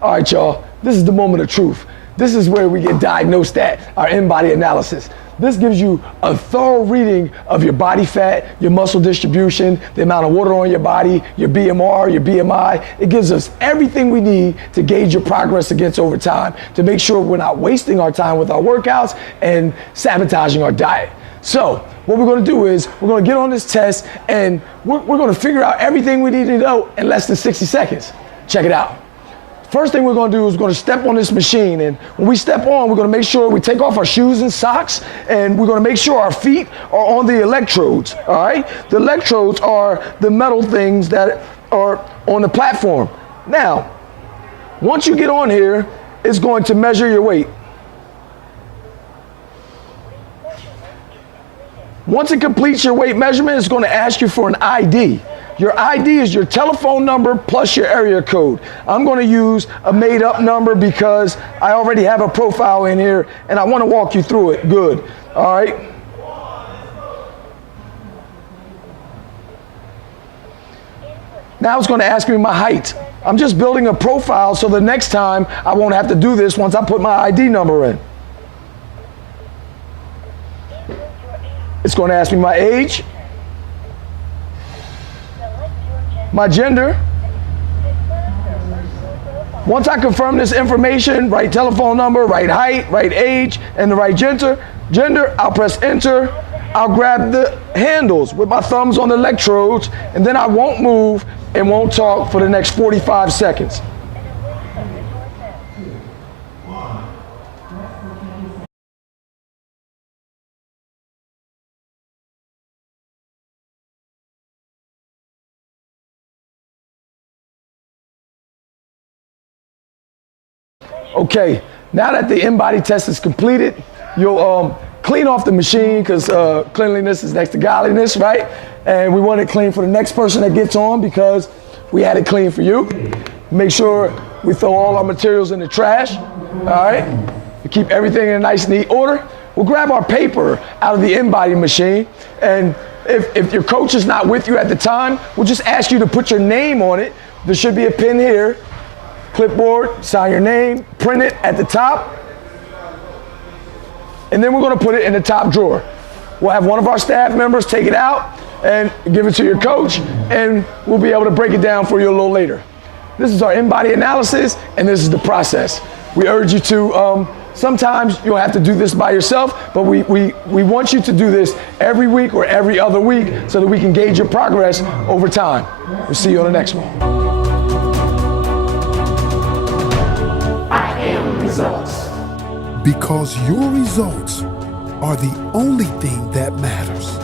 All right, y'all, this is the moment of truth. This is where we get diagnosed at, our Inbody analysis. This gives you a thorough reading of your body fat, your muscle distribution, the amount of water on your body, your BMR, your BMI. It gives us everything we need to gauge your progress against over time, to make sure we're not wasting our time with our workouts and sabotaging our diet. So what we're gonna do is we're gonna get on this test and we're gonna figure out everything we need to know in less than 60 seconds. Check it out. First thing we're gonna do is we're gonna step on this machine, and when we step on, we're gonna make sure we take off our shoes and socks, and we're gonna make sure our feet are on the electrodes, all right? The electrodes are the metal things that are on the platform. Now, once you get on here, it's going to measure your weight. Once it completes your weight measurement, it's gonna ask you for an ID. Your ID is your telephone number plus your area code. I'm gonna use a made up number because I already have a profile in here and I wanna walk you through it. Good, all right? Now it's gonna ask me my height. I'm just building a profile so the next time I won't have to do this once I put my ID number in. It's gonna ask me my age, my gender. Once I confirm this information, right telephone number, right height, right age, and the right gender, I'll press enter. I'll grab the handles with my thumbs on the electrodes, and then I won't move and won't talk for the next 45 seconds. Okay, now that the Inbody test is completed, you'll clean off the machine because cleanliness is next to godliness, right? And we want it clean for the next person that gets on because we had it clean for you. Make sure we throw all our materials in the trash, all right? We keep everything in a nice, neat order. We'll grab our paper out of the Inbody machine, and if your coach is not with you at the time, we'll just ask you to put your name on it. There should be a pin here. Clipboard, sign your name, print it at the top, and then we're gonna put it in the top drawer. We'll have one of our staff members take it out and give it to your coach, and we'll be able to break it down for you a little later. This is our Inbody analysis, and this is the process. We urge you to, sometimes you'll have to do this by yourself, but we want you to do this every week or every other week so that we can gauge your progress over time. We'll see you on the next one. Results. Because your results are the only thing that matters.